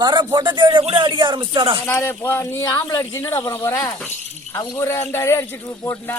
வர பொட்ட தேவைய கூட அடிக்க ஆரம்பிச்சாடா. நீ ஆம்பளை அடிச்சு என்னடா பண்ண போற? அவங்க ஒரு அந்த அடி அடிச்சுட்டு போட்டுனா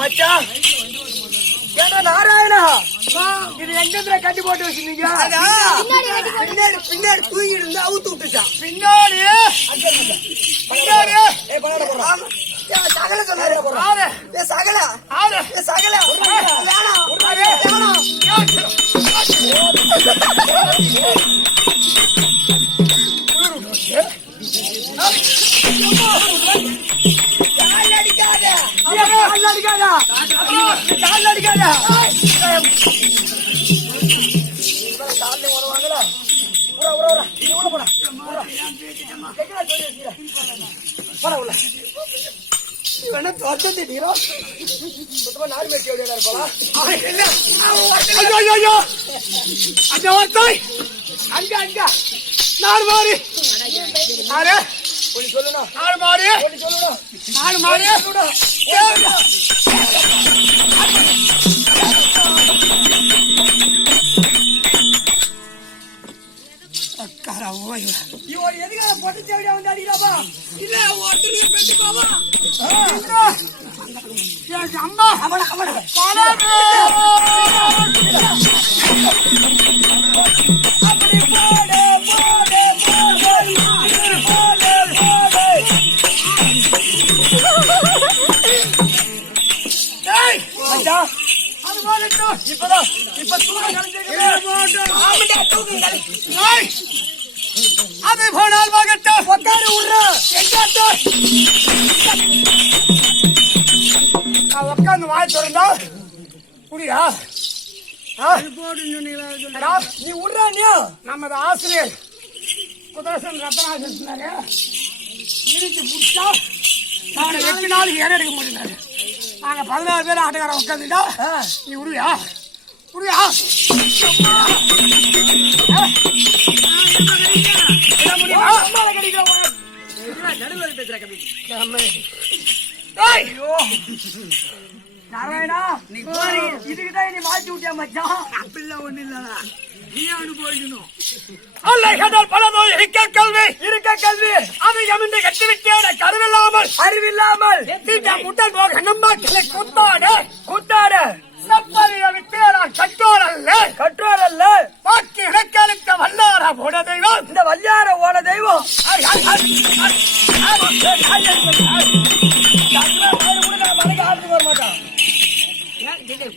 மச்சான் நாராயணா, இது எங்க கட்டி போட்டு வச்சிருந்தீங்க? பின்னாடி தூங்கி இருந்தா அவுத்து விட்டுச்சான். பின்னாடி சகல சொன்னாரு. சகல சகல ஒட்டு சேவடியா வந்து அடிக்கிறாப்பா இல்ல ஒட்டுங்க பெட்டி பாவா அம்மா அவன அவன அப்படி போடு போடு ஏய் மச்சான் அது போடட்டும் இப்ப தூங்க கலஞ்சிருக்கு ஆமிடா தூக்குங்க ஏய் அது போனால் போகட்டும் உட்காரு உள்ள எங்காட்டு நான் உட்காந்து வாய் திறந்தா புரியா நீ உட்றானியா நமது ஆசிரியர் குதரசன் ரத்னாசன் சொன்னாங்க இடிச்சு புடிச்சா நாங்க 8 நாளைக்கு ஏற எடுக்க முடியாது நாங்க 16 பேர் ஆட்டக்காரன் உட்காந்துட்டா நீ உருவியா உருவியா நாராயணா நீ இதுக்குதான் நீ மாற்றி விட்டியா மச்சான் அப்படிலாம் ஒண்ணு இல்லடா நீ அனுபவிக்கணும் அல்ல கடல் பலதோ இருக்க கல்வி அதை எமிந்து கட்டிவிட்டேன் அறிவில்லாமல் முட்டல் போக நம்ம கிளை குத்தாட சப்பரிய வித்தேரா கற்றோர் அல்ல பாக்கி இடைக்காலுக்கு வல்லார ஓட தெய்வம் இந்த வல்லார ஓட தெய்வம்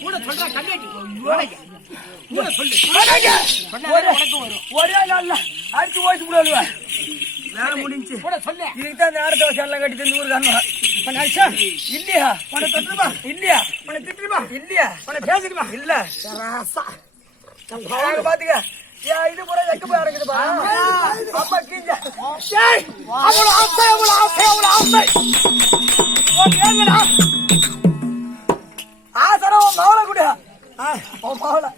கூட சொல்ற கண்ணாடி ஒரே நாள்ல அடிச்சு ஓய்ச்சு விடுவேன் வேலை முடிஞ்சு கூட சொல்லு இதுக்குதான் நேரத்தை வச்சு எல்லாம் கட்டி தந்து ஊருக்காங்க இல்லையா உன தொட்டுமா இல்லையா உன திட்டுமா இல்லையா உன பேசிடுமா இல்ல பாத்துக்க இது கூட எக்கு போய் இறங்குதுப்பா அம்மா கீஞ்ச அவ்வளவு ஆசை ஆசரம் மவளை கூட மவளை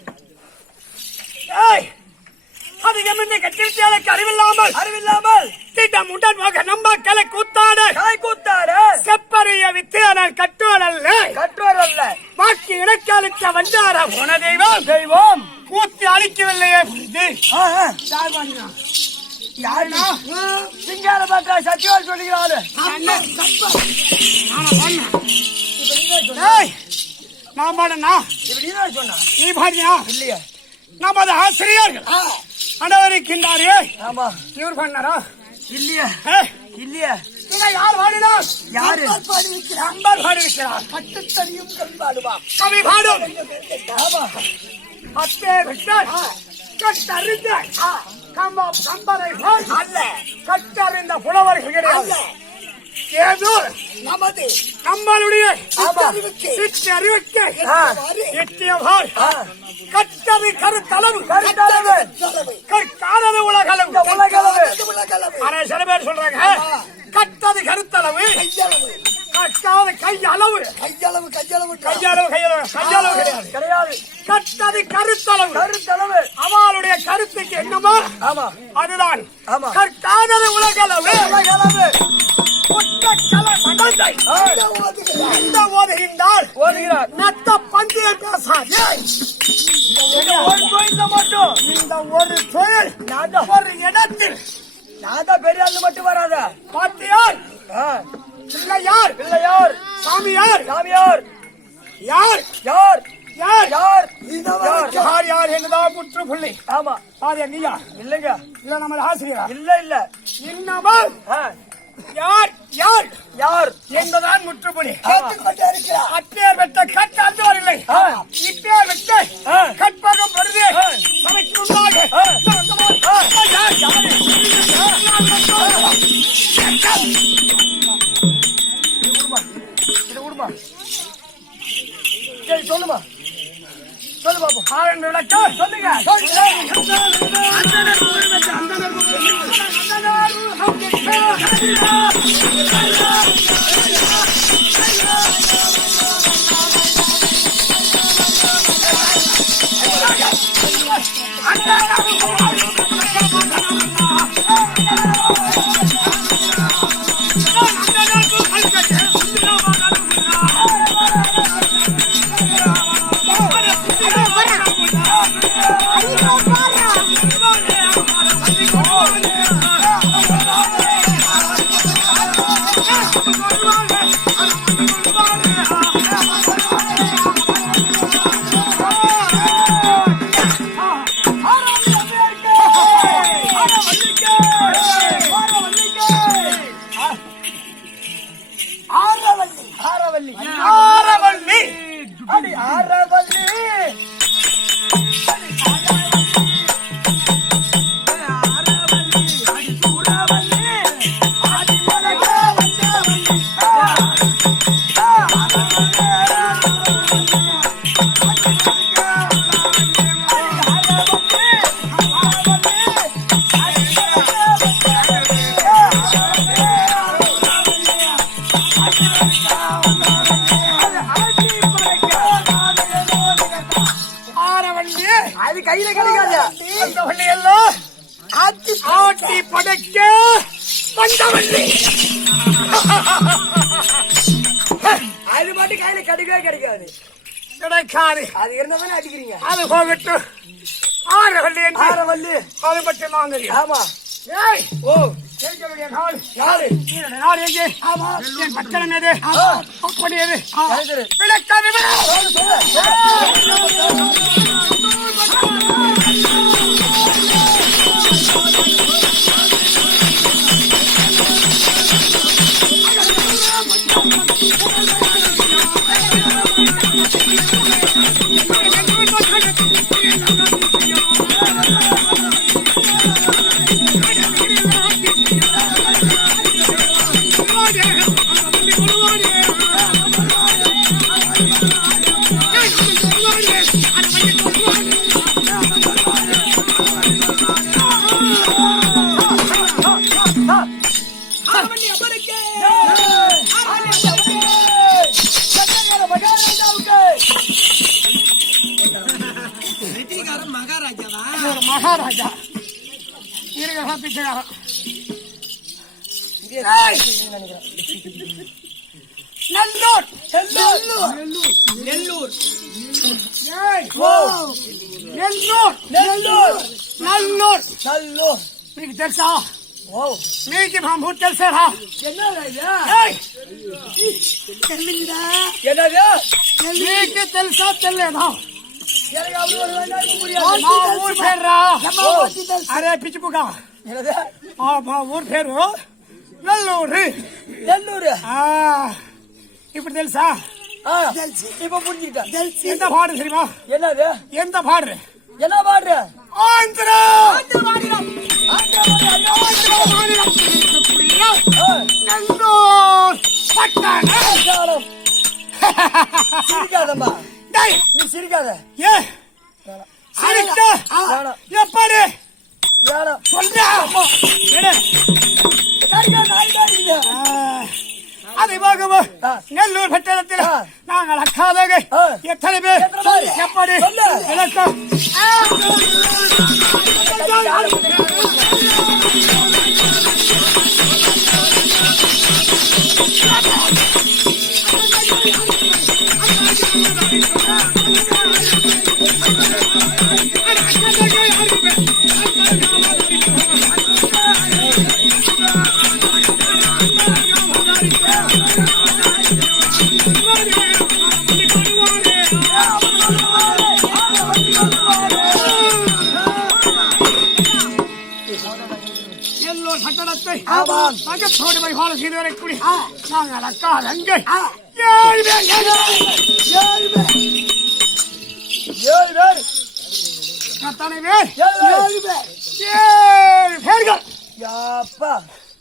அது எமிந்து கட்டிவிட்டாலுக்கு அறிவில்லாமல் திட்டம் உடன் போக நம்ம கலை கூத்தாட செப்பரிய வித்தியான கற்றோர் அல்ல பாக்கி இடைக்காலுக்கு வந்தார போன தெய்வம் கூத்தி அழிக்கவில்லையே யாருன்னா சிங்கார பாட்டா சத்தியவாள் சொல்லுகிறாரு நான் பாடனா நீ பாடியா இல்லையா நமது ஆசிரியர்கள் அனைவருக்கின்றாரே ஆமா இவர் பண்ணாரா இல்லையா இல்லையா யார் பாடினா யாரு அம்பர் பாடிருக்கிறார் கட்டுத்தறியும் கல்பாடுவா கவி பாடும் ஆமா அத்தே விட்டார் கட்டறிந்த கம்பரை அல்ல கட்டறிந்த புலவர்கள் கிடையாது ஏதோ நம்மளுடைய சிற்றறிவுக்கு எட்டியவாள் கட்டது கருத்தளவு கற்காதது உலகளவு ஆனா சில பேர் சொல்றாங்க கட்டது கருத்தளவு கட்டாத கையளவு கிடையாது கட்டது கருத்தளவு அவளுடைய கருத்துக்கு என்னமோ அதுதான் கற்காதது உலகளவு ஓதுகிறார் நத்த பந்தியை பேசாது இந்த ஒரு தொழில் ஒரு இடத்தில் நாதா பெரியாள் மட்டும் வராத பாட்டியார் பிள்ளையார் சாமியார் யார் என்னதான் முற்றுப்புள்ளி ஆமா அது நீயா இல்லங்க இல்ல நம்ம ஆசிரியரா இல்ல இன்னமும் யார் என்பதான் முற்றுப்புள்ளி அப்பேர் வெட்ட கட்டாந்து வரவில்லை இப்பேர் வெட்ட கற்பகம் வருது சமைக்கு சொல்லுமா சொல்லு பாப்போம் ஆரண்டு விளக்கம் சொல்லுங்க வந்தவள்ளி. அது மட்டும் கையில கிடைக்கவே கிடைக்காது. கிடைக்காது. அது இருந்தா அடிக்கிறீங்க. அது போகட்டும். ஆரவல்லி அது மட்டும் வாங்குறீங்க. ஆமா. ஏய் ஓ எங்களுடைய நாடு யாரு? நாடு எங்கே? ஆமா என் பட்டணம் எது? அப்படி எது? விளக்க மகாராஜா இருக்க பிச்சைக்காரன். நல்லூர் நெல்லூர் நெல்லூர் நெல்லூர் நல்லூர் நல்லூர் మీకు తెలుసా? మీకు మా ఊరు తెలుసారా? మీకు తెలుసా తెలియదా? మా ఊరు పేరురా. అరే పిచ్చిపుగా మా ఊరు పేరు నెల్లూరు. నెల్లూరు ఇప్పుడు తెలుసా? இப்ப புரிஞ்சுக்கிட்டேன். எந்த பாடு தெரியுமா? என்னது? எந்த பாடு? என்ன பாடு? ஆந்திரா. நல்லூர் பட்டணம். சிரிக்காதம்மா. நீ சிரிக்காத. ஏ சிரிக்க எப்படி சொல்ற? அதை போகவோ நெல்லூர் பட்டணத்தில் நாங்கள் அக்காதாக எத்தனை பேர் எப்படி விளக்கம்? எல்லோர் பட்டணத்தை பக்கத்தோடு பரிபாலம் செய்து வரக்கூடிய நாங்கள் அக்கா தங்கை 7 பேர். 7 பேர் அத்தனை பேர் 7 பேர்கள்.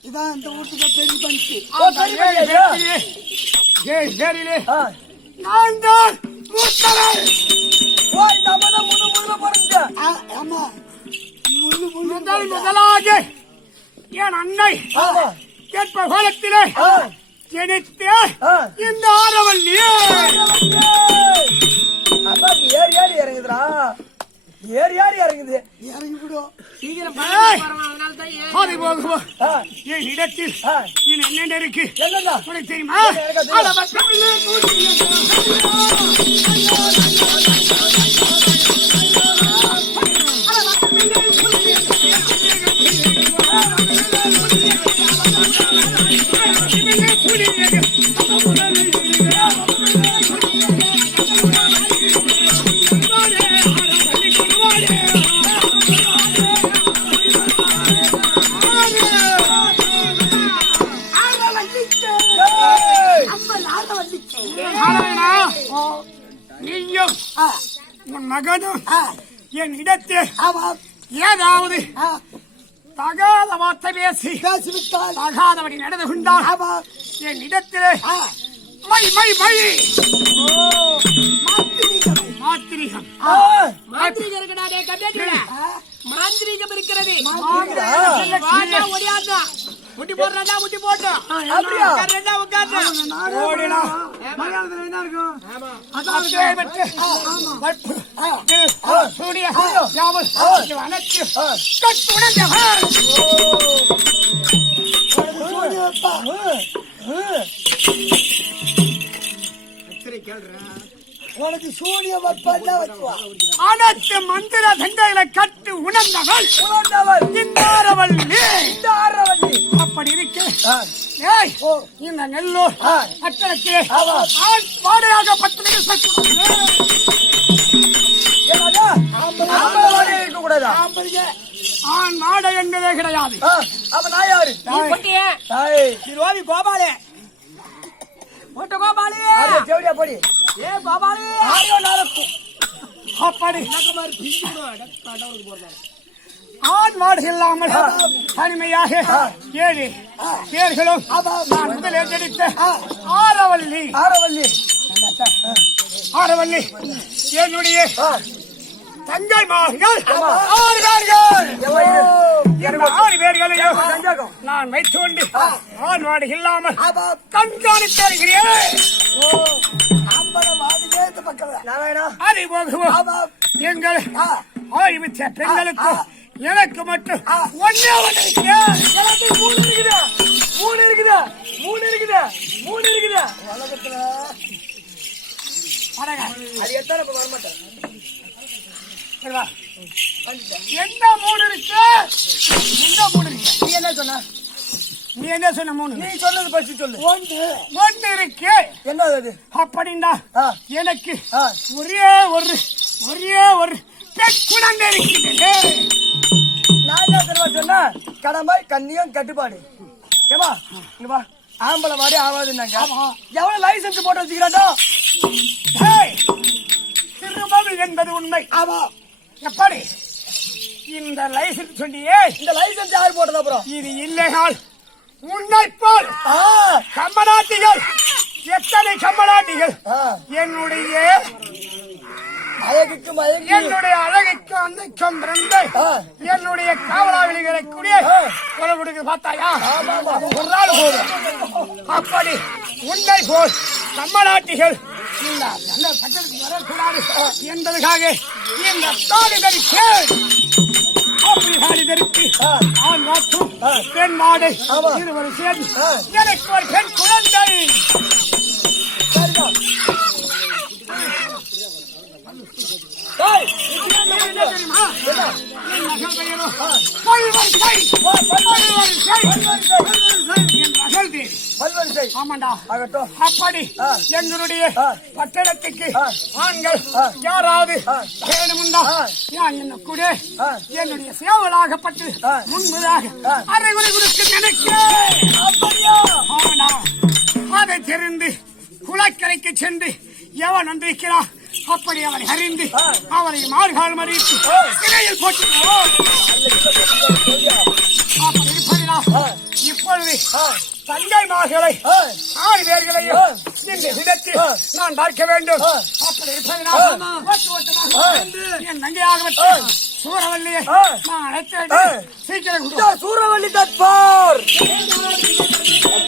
இதான் இந்த வீட்டுக்கு பெரிய பஞ்சு. 7 பேரிலே நான் தான் மூத்தவன். முதலாக என் அன்னை கேட்ப காலத்திலே ஜெனித்து இந்த ஆரவல்லியே ஏறி ஏறி இறங்குதுடா. ஏறி ஏறி இறங்குது. இறங்கி விடும். என் இடத்தில் என்னென்ன இருக்கு உனக்கு தெரியுமா? நீயும் உன் மகனும் என் இடத்தில் ஏதாவது தகாத வார்த்தை பேசிவிட்டால் தகாதபடி நடந்து கொண்டால் என் இடத்திலே மை மை மை மாத்திரிகம் மாந்திரிகம் இருக்கிறது. முட்டி போடுறா முட்டி போட்டு உனக்கு சூரிய வப்பான் வச்சுவா. அனைத்து மந்திர தண்டைகளை கட்டு உணர்ந்தவள் இந்த ஆரவல்லி. அப்படி இருக்கு ஏய், இந்த நெல்லூர் பட்டணத்திலே ஆண் வாடையாக 10 நிமிஷம் இருக்கக்கூடாதா? ஆண் வாடை என்பதே கிடையாது. அப்ப நான் யாரு? திருவாதி கோபாலே ஓட்ட கோபாலே ஜவுடியா போடி. ஏ கோபாலே அப்படி ஆண் வாடு இல்லாமல் தனிமையாக 7 பேர்களும் நான் முதலே ஜடித்த ஆரவல்லி என்னுடைய தங்கை மகன்கள் 6 பேர்கள். இந்த 6 பேர்களையும் நான் வைத்துக் கொண்டு ஆண் வாடு இல்லாமல் கண்காணித்து வருகிறேன். அதை போகுவோம் எங்கள் ஆய்வித்த பெண்களுக்கு எனக்கு மட்டும் ஒன்னே ஒன்று உலகத்துல அது எத்தனை வரமாட்டேன். என்ன 3 இருக்கு? என்ன 3 இருக்கு? நீ என்ன சொன்ன? நீ என்ன சொன்ன? 3 நீ சொன்னது பற்றி சொல்லு. ஒன்று இருக்கு. என்ன அது? அப்படின்னா எனக்கு ஒரே ஒரு பெண் குழந்தை இருக்கிறது. நான் என்ன தெரியுமா சொன்ன? கடமை கண்ணியம் கட்டுப்பாடு. ஏமா இங்க வா. ஆம்பளை மாதிரி ஆகாதுன்னாங்க. எவ்வளவு லைசன்ஸ் போட்டு வச்சுக்கிறாட்டோ? திருமணம் என்பது உண்மை. எப்படி இந்த லைசன்ஸ் சொன்னியே? இந்த லைசன்ஸ் யார் போட்டது? அப்புறம் இது இல்லைகால் உன்னை போல் கம்மநாட்டிகள் எத்தனை கம்மநாட்டிகள் என்னுடைய அழகுக்கு மயங்கி என்னுடைய அழகுக்கு அன்னைக்கும் பிறந்து என்னுடைய காவலாளிகளை கூடிய குரல் கொடுக்க பார்த்தாயா? ஒரு நாள் போதும். அப்படி உன்னை போல் கம்மநாட்டிகள் இந்த சட்டத்துக்கு வரக்கூடாது என்பதற்காக இந்த தாலி தரிக்க அப்படி தாலி தரித்து ஆண் மாற்றும் பெண் மாடு இருவரும் சேர்ந்து எனக்கு ஒரு பெண் குழந்தை. அப்படி எங்களுடைய பட்டணத்துக்கு ஆண்கள் யாராவது வேணுமுண்டா என்ன கூட என்னுடைய சேவலாகப்பட்டு முன்பதாக அரைகுறை கொடுக்க நினைக்கிறேன். அதை தெரிந்து குளக்கரைக்கு சென்று எவன் வந்திருக்கிறான் அப்படி அவரை அறிந்து அவரை மார்கால் மறித்து சிறையில் போட்டு அப்படி இருப்பதினால் இப்பொழுது தங்கை மகளை 6 பேர்களையும் இந்த விதத்தில் நான் பார்க்க வேண்டும். அப்படி இருப்பதினால் என் தங்கையாக சூரவல்லியை நான் அழைத்து சீக்கிரம் சூரவல்லி தற்பார்.